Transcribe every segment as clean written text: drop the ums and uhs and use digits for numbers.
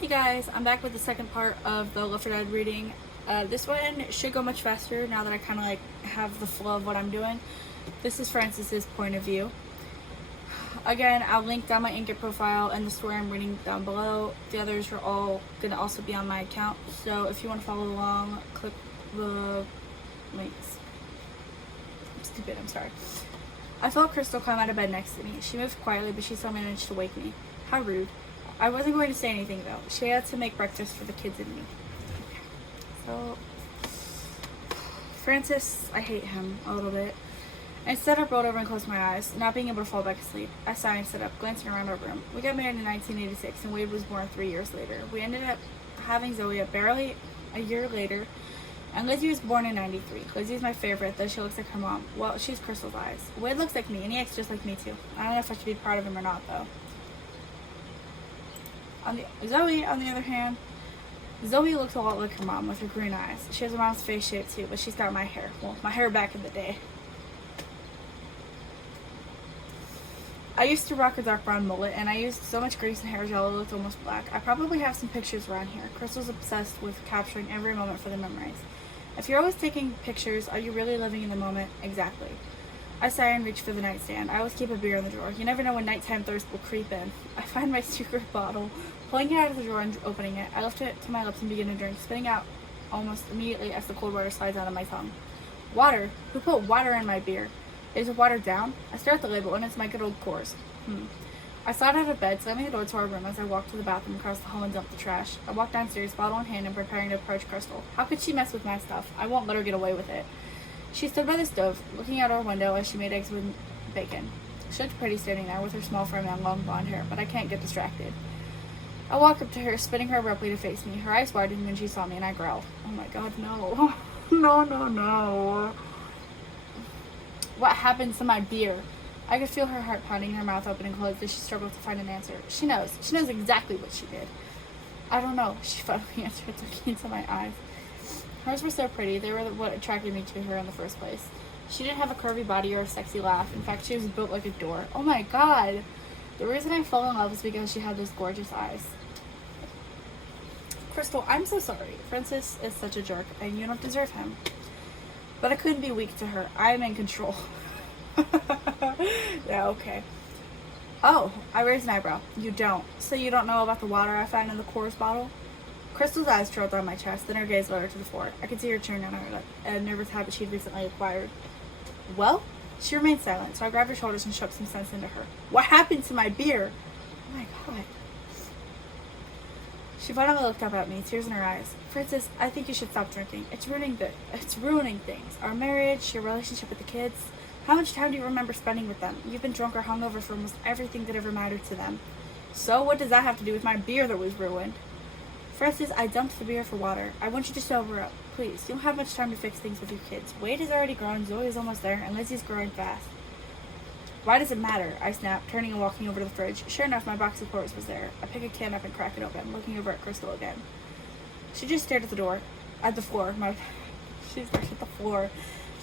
Hey guys, I'm back with the second part of the Left 4 Dead reading. This one should go much faster now that I kind of like have the flow of what I'm doing. This is Francis's point of view. Again, I'll link down my Ingot profile and the story I'm reading down below. The others are all going to also be on my account, so if you want to follow along, click the links. I'm stupid, I'm sorry. I felt Crystal climb out of bed next to me. She moved quietly, but she still managed to wake me. How rude. I wasn't going to say anything though. She had to make breakfast for the kids and me. So, Francis, I hate him a little bit. Instead, I rolled over and closed my eyes, not being able to fall back asleep. I sighed and stood up, glancing around our room. We got married in 1986, and Wade was born 3 years later. We ended up having Zoe barely a year later, and Lizzie was born in 93. Lizzie is my favorite, though she looks like her mom. Well, she's Crystal's eyes. Wade looks like me, and he acts just like me too. I don't know if I should be proud of him or not, though. Zoe, on the other hand, Zoe looks a lot like her mom with her green eyes. She has her mom's face shape too, but she's got my hair. Well, my hair back in the day. I used to rock a dark brown mullet, and I used so much grease and hair gel it looked almost black. I probably have some pictures around here. Crystal's obsessed with capturing every moment for the memories. If you're always taking pictures, are you really living in the moment? Exactly. I sigh and reach for the nightstand. I always keep a beer in the drawer. You never know when nighttime thirst will creep in. I find my secret bottle, pulling it out of the drawer and opening it. I lift it to my lips and begin to drink, spitting out almost immediately as the cold water slides out of my tongue. Water? Who put water in my beer? Is it watered down? I stare at the label, and it's my good old Coors. I slide out of bed, slamming the door to our room as I walk to the bathroom across the hall and dump the trash. I walk downstairs, bottle in hand, and preparing to approach Crystal. How could she mess with my stuff? I won't let her get away with it. She stood by the stove, looking out our window as she made eggs with bacon. She looked pretty standing there with her small frame and long blonde hair, but I can't get distracted. I walk up to her, spinning her abruptly to face me. Her eyes widened when she saw me, and I growled. Oh my god, no. No. What happened to my beer? I could feel her heart pounding, her mouth open and closed as she struggled to find an answer. She knows. She knows exactly what she did. I don't know, she finally answered, looking into my eyes. Hers were so pretty. They were what attracted me to her in the first place. She didn't have a curvy body or a sexy laugh. In fact, she was built like a door. Oh my god! The reason I fell in love is because she had those gorgeous eyes. Crystal, I'm so sorry. Francis is such a jerk, and you don't deserve him. But I couldn't be weak to her. I am in control. Yeah, okay. Oh, I raised an eyebrow. You don't. So you don't know about the water I found in the Coors bottle? Crystal's eyes trailed down my chest, then her gaze lowered to the floor. I could see her churn on her lip, a nervous habit she'd recently acquired. Well? She remained silent, so I grabbed her shoulders and shook some sense into her. What happened to my beer? Oh my god. She finally looked up at me, tears in her eyes. Francis, I think you should stop drinking. It's ruining things. Our marriage, your relationship with the kids. How much time do you remember spending with them? You've been drunk or hungover for almost everything that ever mattered to them. So what does that have to do with my beer that was ruined? Francis, I dumped the beer for water. I want you to sober up. Please, you don't have much time to fix things with your kids. Wade is already grown, Zoe is almost there, and Lizzie's growing fast. Why does it matter? I snapped, turning and walking over to the fridge. Sure enough, my box of Coors was there. I pick a can up and crack it open, looking over at Crystal again. She just stared at the floor. She stared at the floor,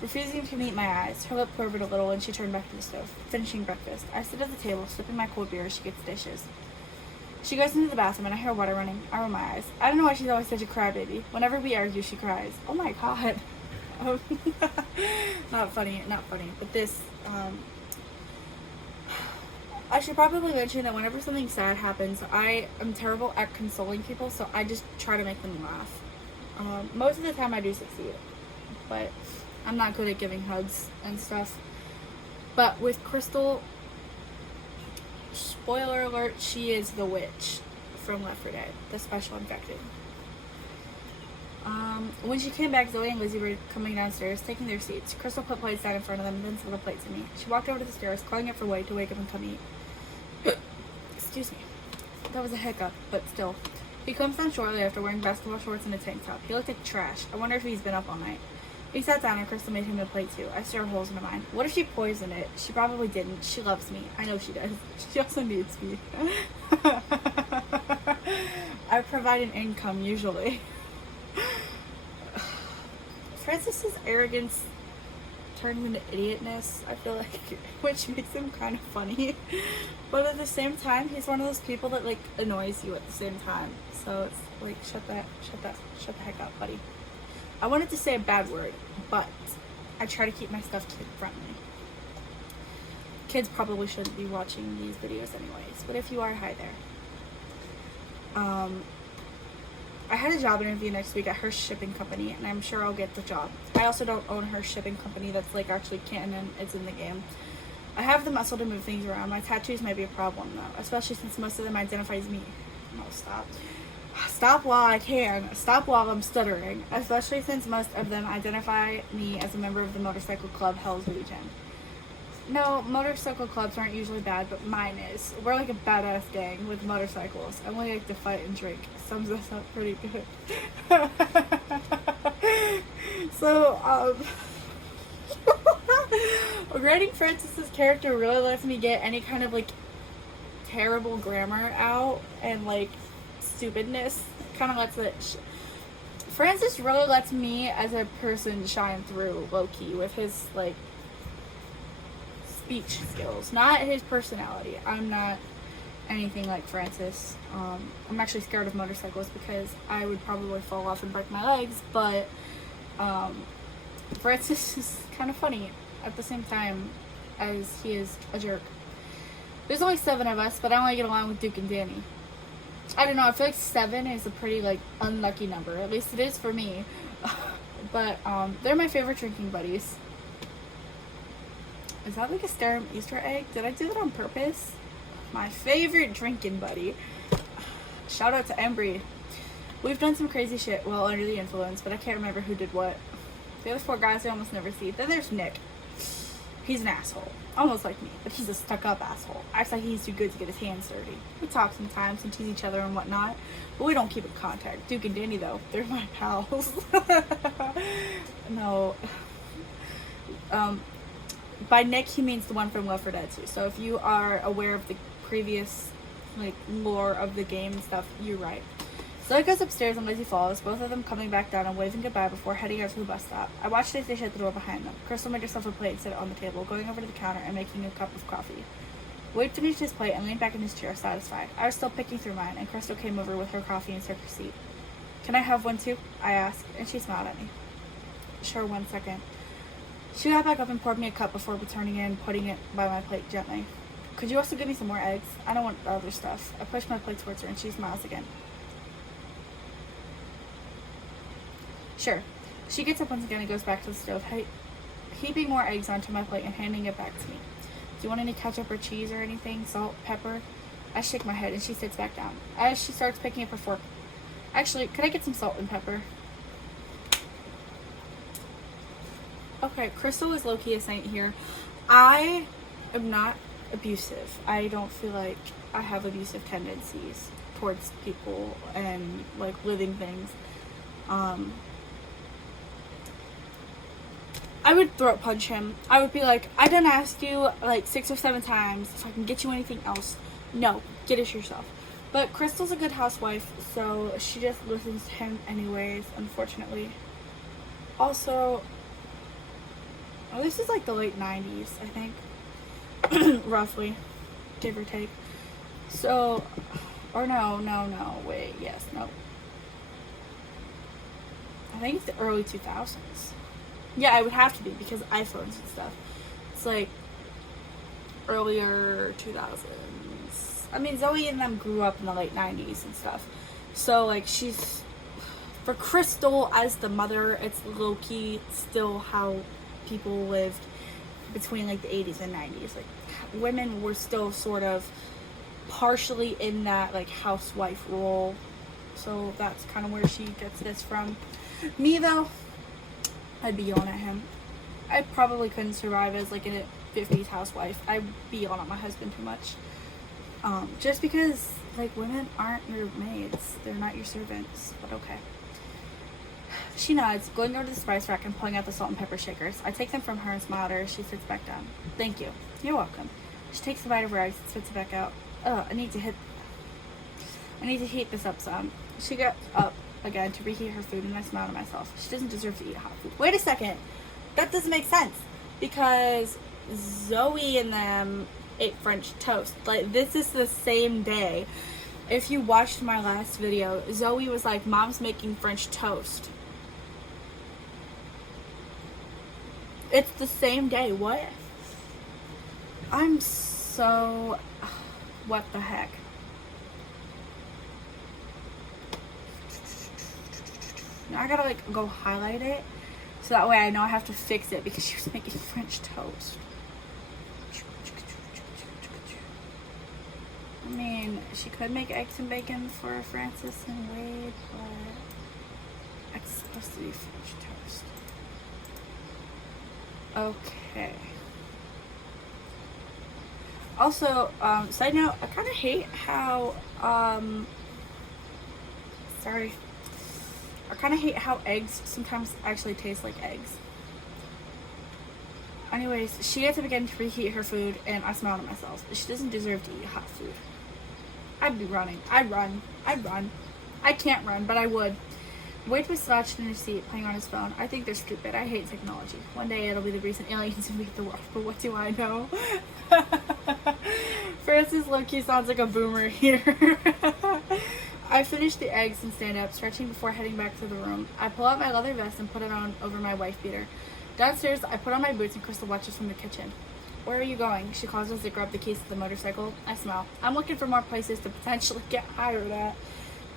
refusing to meet my eyes. Her lip quivered a little and she turned back to the stove, finishing breakfast. I sit at the table, sipping my cold beer as she gets dishes. She goes into the bathroom and I hear water running. I roll my eyes. I don't know why she's always such a crybaby. Whenever we argue, she cries. Oh my god. Oh, not funny. But this, I should probably mention that whenever something sad happens, I am terrible at consoling people, so I just try to make them laugh. Most of the time I do succeed, but I'm not good at giving hugs and stuff. But with Crystal, spoiler alert, she is the witch from Left 4 Dead, the special infected. When she came back, Zoe and Lizzie were coming downstairs, taking their seats. Crystal put plates down in front of them and then set a plate to me. She walked over to the stairs, calling it for Wade to wake up and come eat. Excuse me. That was a hiccup, but still. He comes down shortly after wearing basketball shorts and a tank top. He looked like trash. I wonder if he's been up all night. He sat down and Crystal made him a plate too. I stared holes into mine. What if she poisoned it? She probably didn't. She loves me. I know she does. She also needs me. I provide an income, usually. Francis's arrogance turns into idiotness, I feel like, which makes him kind of funny. But at the same time, he's one of those people that like annoys you at the same time. So it's like, shut the heck up, buddy. I wanted to say a bad word, but I try to keep my stuff kid friendly. Kids probably shouldn't be watching these videos anyways, but if you are, hi there. I had a job interview next week at her shipping company, and I'm sure I'll get the job. I also don't own her shipping company that's like actually canon. It's in the game. I have the muscle to move things around. My tattoos might be a problem though, especially since most of them identify as me. No, stop. Stop while I can. Stop while I'm stuttering. Especially since most of them identify me as a member of the motorcycle club Hell's Legion. No, motorcycle clubs aren't usually bad, but mine is. We're like a badass gang with motorcycles, and we like to fight and drink. Sums us up pretty good. So, writing Francis's character really lets me get any kind of like terrible grammar out and like stupidness. Kind of lets it. Francis really lets me as a person shine through low-key with his like speech skills, not his personality. I'm not anything like Francis. I'm actually scared of motorcycles because I would probably fall off and break my legs, but Francis is kind of funny at the same time as he is a jerk. There's only 7 of us, but I only get along with Duke and Danny. I don't know, I feel like 7 is a pretty like unlucky number, at least it is for me. But they're my favorite drinking buddies. Is that like a Skyrim Easter egg? Did I do that on purpose? My favorite drinking buddy. Shout out to Embry. We've done some crazy shit while under the influence, but I can't remember who did what. The other 4 guys I almost never see. Then there's Nick. He's an asshole. Almost like me, but he's a stuck-up asshole. Acts like he's too good to get his hands dirty. We talk sometimes and tease each other and whatnot, but we don't keep in contact. Duke and Danny, though, they're my pals. No. By Nick, he means the one from Left 4 Dead 2. So if you are aware of the previous, like, lore of the game and stuff, you're right. Zoe goes upstairs and Lizzie follows, both of them coming back down and waving goodbye before heading out to the bus stop. I watched as they shut the door behind them. Crystal made herself a plate and set it on the table, going over to the counter and making a cup of coffee. Wade finished his plate and leaned back in his chair, satisfied. I was still picking through mine, and Crystal came over with her coffee and took her seat. "Can I have one too?" I asked, and she smiled at me. "Sure, 1 second." She got back up and poured me a cup before returning in and putting it by my plate gently. "Could you also give me some more eggs? I don't want the other stuff." I pushed my plate towards her and she smiles again. "Sure." She gets up once again and goes back to the stove, heaping more eggs onto my plate and handing it back to me. "Do you want any ketchup or cheese or anything? Salt? Pepper?" I shake my head and she sits back down. As she starts picking up her fork, "Actually, could I get some salt and pepper?" Okay, Crystal is low-key a saint here. I am not abusive. I don't feel like I have abusive tendencies towards people and, like, living things. I would throat punch him. I would be like, "I done asked you, like, 6 or 7 times if I can get you anything else. No, get it yourself." But Crystal's a good housewife, so she just listens to him anyways, unfortunately. Also, this is like the late 90s, I think. Roughly. Give or take. So, or no, wait, yes, no. I think it's the early 2000s. Yeah, it would have to be because iPhones and stuff. It's like earlier 2000s. I mean, Zoe and them grew up in the late 90s and stuff. So, like, she's, for Crystal as the mother, it's low-key still how people lived between like the 80s and 90s. Like, women were still sort of partially in that like housewife role, so that's kind of where she gets this from. Me though, I'd be yelling at him. I probably couldn't survive as like a 50s housewife. I'd be yelling at my husband too much, just because like women aren't your maids, they're not your servants. But okay. She nods, going over to the spice rack and pulling out the salt and pepper shakers. I take them from her and smile at her as she sits back down. "Thank you." "You're welcome." She takes a bite of her eggs and spits it back out. I need to heat this up some. She gets up again to reheat her food and I smile to myself. She doesn't deserve to eat hot food. Wait a second. That doesn't make sense. because Zoe and them ate French toast. Like, this is the same day. If you watched my last video, Zoe was like, Mom's making French toast. It's the same day. What? I'm so... What the heck? Now I gotta like go highlight it so that way I know I have to fix it because she was making French toast. I mean, she could make eggs and bacon for Francis and Wade, but it's supposed to be French toast. Okay. Also, side note, I kind of hate how, sorry. I kind of hate how eggs sometimes actually taste like eggs. Anyways, she had to begin to reheat her food, and I smiled at myself. She doesn't deserve to eat hot food. I'd be running. I'd run. I can't run, but I would. Wade was slouched in his seat, playing on his phone. I think they're stupid. I hate technology. One day it'll be the reason aliens invade the world, but what do I know? Francis low-key sounds like a boomer here. I finish the eggs and stand up, stretching before heading back to the room. I pull out my leather vest and put it on over my wife beater. Downstairs, I put on my boots and Crystal watches from the kitchen. Where are you going? She calls as I grab the keys to the motorcycle. I smile. I'm looking for more places to potentially get hired at.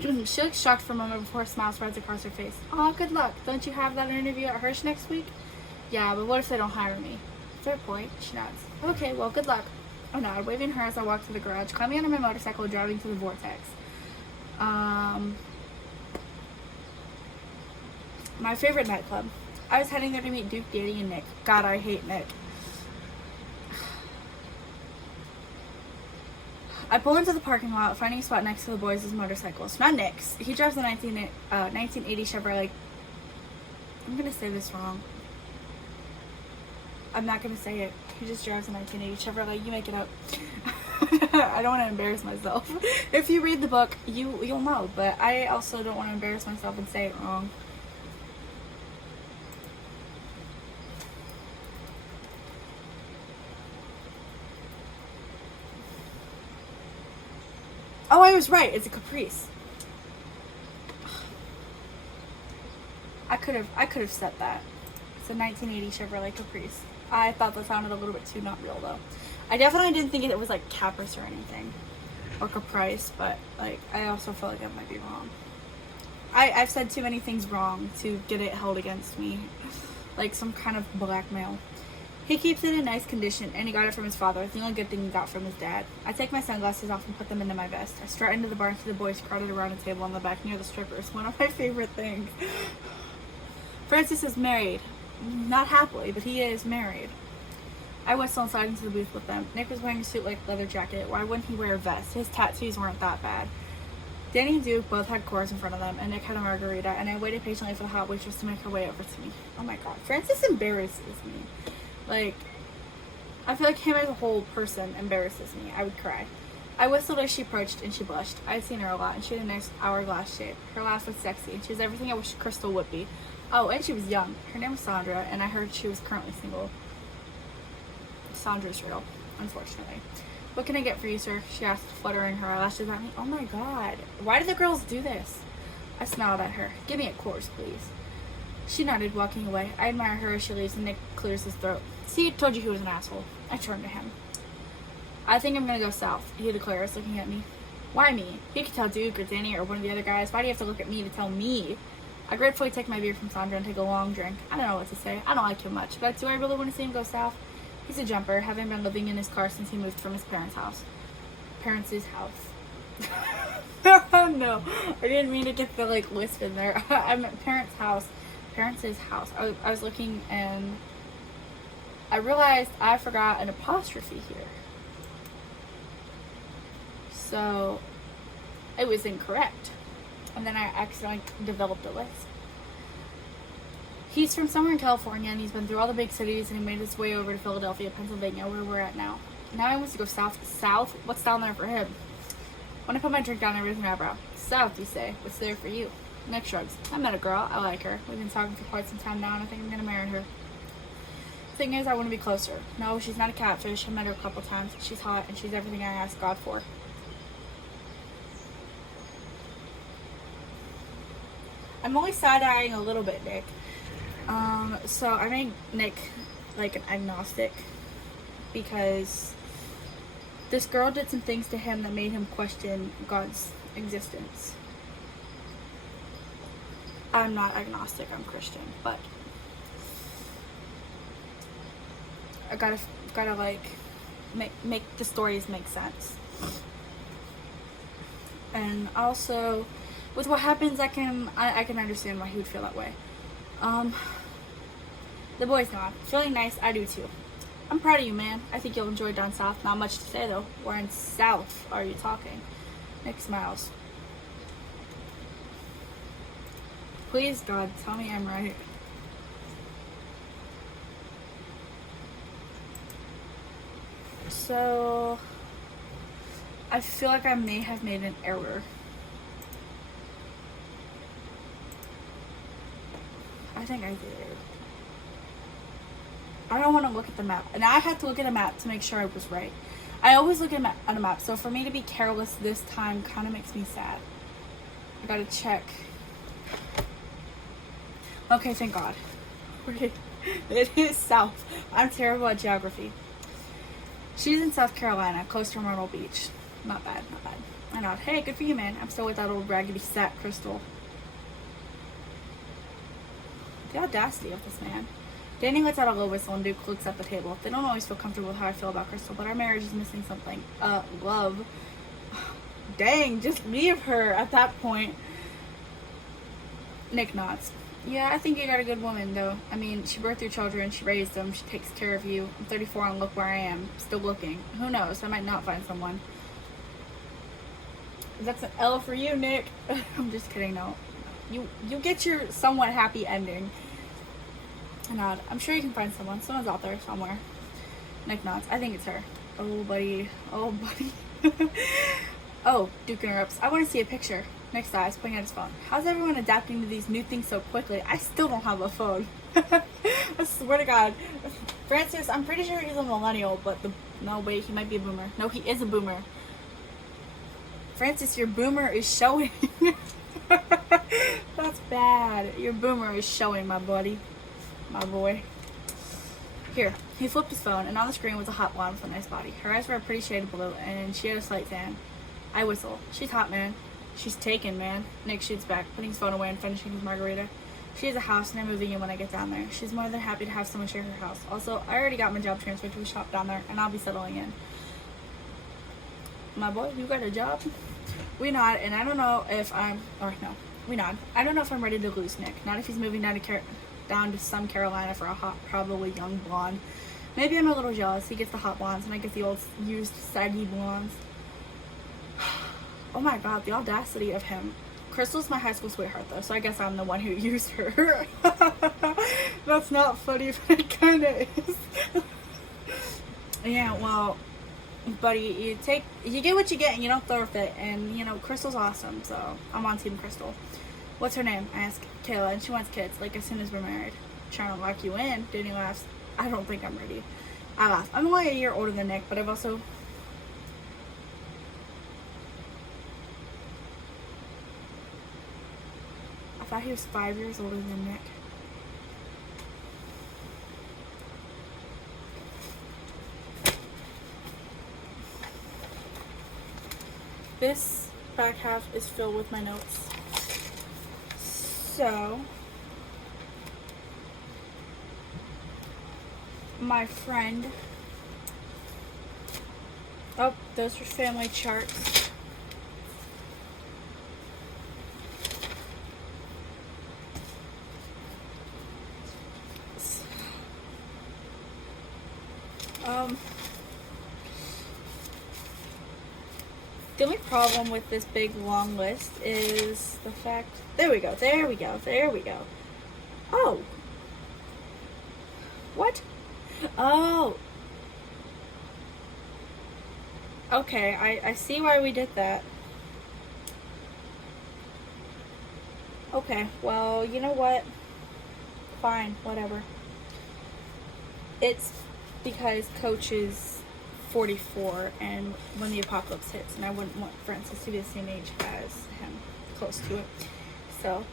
She looks shocked for a moment before a smile spreads across her face. Aw, good luck. Don't you have that interview at Hirsch next week? Yeah, but what if they don't hire me? Fair point. She nods. Okay, well, good luck. I nod, waving her as I walk to the garage, climbing onto my motorcycle, driving to the Vortex. My favorite nightclub. I was heading there to meet Duke, Danny, and Nick. God, I hate Nick. I pull into the parking lot, finding a spot next to the boys' motorcycles. Not Nick's. He drives a 1980 Chevrolet. I'm gonna say this wrong. I'm not gonna say it. He just drives a 1980 Chevrolet. You make it up. I don't want to embarrass myself. If you read the book, you'll know. But I also don't want to embarrass myself and say it wrong. Oh, I was right. It's a Caprice. I could have said that. It's a 1980 Chevrolet Caprice. I thought that sounded a little bit too not real though. I definitely didn't think it was like Caprice or anything, or Caprice, but like I also feel like I might be wrong. I've said too many things wrong to get it held against me, like some kind of blackmail. He keeps it in nice condition, and he got it from his father. The only good thing he got from his dad. I take my sunglasses off and put them into my vest. I strut into the bar and see the boys crowded around a table on the back near the strippers. One of my favorite things. Francis is married. Not happily, but he is married. I whistle and slide into the booth with them. Nick was wearing a suit like leather jacket. Why wouldn't he wear a vest? His tattoos weren't that bad. Danny and Duke both had cores in front of them, and Nick had a margarita, and I waited patiently for the hot waitress to make her way over to me. Oh my god. Francis embarrasses me. Like, I feel like him as a whole person embarrasses me. I would cry. I whistled as she approached, and she blushed. I had seen her a lot, and she had a nice hourglass shape. Her laugh was sexy, and she was everything I wish Crystal would be. Oh, and she was young. Her name was Sandra, and I heard she was currently single. Sandra's real, unfortunately. What can I get for you, sir? She asked, fluttering her eyelashes at me. Oh my god. Why do the girls do this? I smiled at her. Give me a course, please. She nodded, walking away. I admire her as she leaves, and Nick clears his throat. See, I told you he was an asshole. I turned to him. I think I'm gonna go south, he declares, looking at me. Why me? You could tell Duke or Danny or one of the other guys. Why do you have to look at me to tell me? I gratefully take my beer from Sandra and take a long drink. I don't know what to say. I don't like him much, but do I really want to see him go south? He's a jumper, having been living in his car since he moved from his parents' house. Parents' house. No, I didn't mean to get the like lisp in there. I meant parents' house. Parents' house. I was looking and I realized I forgot an apostrophe here. So it was incorrect. And then I accidentally developed a lisp. He's from somewhere in California, and he's been through all the big cities, and he made his way over to Philadelphia, Pennsylvania, where we're at now. Now he wants to go south. South? What's down there for him? When I put my drink down, I raise my eyebrow. South, you say? What's there for you? Nick shrugs. I met a girl. I like her. We've been talking for quite some time now, and I think I'm going to marry her. thing is, I want to be closer. No, she's not a catfish. I met her a couple times. She's hot, and she's everything I asked God for. I'm only side-eyeing a little bit, Nick. So I made Nick like an agnostic because this girl did some things to him that made him question God's existence. I'm not agnostic, I'm Christian, but I gotta like make the stories make sense. And also with what happens, I can understand why he would feel that way. The boy's gone. Feeling nice, I do too. I'm proud of you, man. I think you'll enjoy down south. Not much to say though. Where in south are you talking? Nick smiles. Please, God, tell me I'm right. So, I feel like I may have made an error. I think I did. I don't want to look at the map. And I had to look at a map to make sure I was right. I always look at a map. So for me to be careless this time kind of makes me sad. I gotta check. Okay, thank God. It is south. I'm terrible at geography. She's in South Carolina, close to Myrtle Beach. Not bad, not bad. I nod. Hey, good for you, man. I'm still with that old raggedy sack, Crystal. The audacity of this man. Danny lets out a low whistle and Duke looks at the table. They don't always feel comfortable with how I feel about Crystal, but our marriage is missing something. Love. Dang, just leave her at that point. Nick nods. Yeah, I think you got a good woman, though. I mean, she birthed your children, she raised them, she takes care of you. I'm 34 and look where I am, still looking. Who knows, I might not find someone. That's an L for you, Nick. I'm just kidding, no. You get your somewhat happy ending. I nod. I'm sure you can find someone. Someone's out there somewhere. Nick nods. I think it's her. Oh, buddy. Oh, buddy. Oh, Duke interrupts. I want to see a picture. Nick sighs, pointing at his phone. How's everyone adapting to these new things so quickly? I still don't have a phone. I swear to God. Francis, I'm pretty sure he's a millennial, but no, wait, he might be a boomer. No, he is a boomer. Francis, your boomer is showing. That's bad. Your boomer is showing, my buddy. My boy. Here, he flipped his phone, and on the screen was a hot blonde with a nice body. Her eyes were a pretty shade of blue, and she had a slight tan. I whistle. She's hot, man. She's taken, man. Nick shoots back, putting his phone away and finishing his margarita. She has a house, and I'm moving in when I get down there. She's more than happy to have someone share her house. Also, I already got my job transferred to a shop down there, and I'll be settling in. My boy, you got a job? We nod, and I don't know if we nod. I don't know if I'm ready to lose Nick. Not if he's moving down to some Carolina for a hot, probably young blonde. Maybe I'm a little jealous. He gets the hot blondes, and I get the old, used, saggy blondes. Oh my God, the audacity of him. Crystal's my high school sweetheart, though, so I guess I'm the one who used her. That's not funny, but it kind of is. Yeah, well, buddy, you get what you get, and you don't throw a fit. And you know, Crystal's awesome, so I'm on Team Crystal. What's her name? I ask Kayla, and she wants kids, like as soon as we're married. Trying to lock you in. Danny laughs. I don't think I'm ready. I laugh. I'm only a year older than Nick, but I've also. I thought he was 5 years older than Nick. This back half is filled with my notes. So, my friend, oh, those were family charts. The only problem with this big long list is the fact, there we go. Oh. What? Oh. Okay, I see why we did that. Okay, well, you know what? Fine, whatever. It's because Coach is 44, and when the apocalypse hits, and I wouldn't want Francis to be the same age as him, close to it. So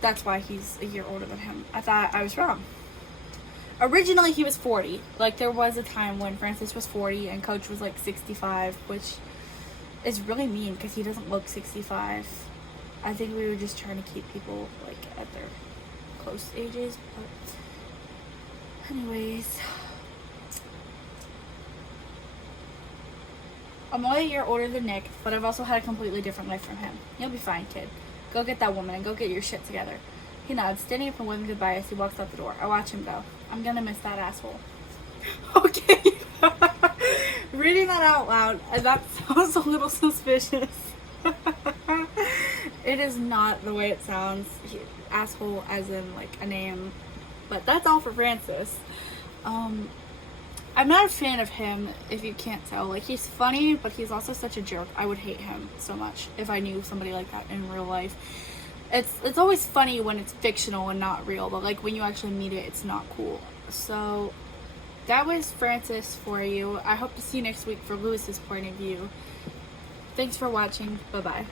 that's why he's a year older than him. I thought I was wrong. Originally, he was 40. Like, there was a time when Francis was 40 and Coach was like 65, which is really mean because he doesn't look 65. I think we were just trying to keep people like at their close ages. But anyways, I'm only a year older than Nick, but I've also had a completely different life from him. You'll be fine, kid. Go get that woman and go get your shit together. He nods, standing up and waving goodbye as he walks out the door. I watch him go. I'm gonna miss that asshole. Okay. Reading that out loud, that sounds a little suspicious. It is not the way it sounds. Asshole as in like a name. But that's all for Francis. I'm not a fan of him, if you can't tell. Like, he's funny, but he's also such a jerk. I would hate him so much if I knew somebody like that in real life. It's always funny when it's fictional and not real, but like when you actually meet it, it's not cool. So that was Francis for you. I hope to see you next week for Lewis's point of view. Thanks for watching. Bye-bye.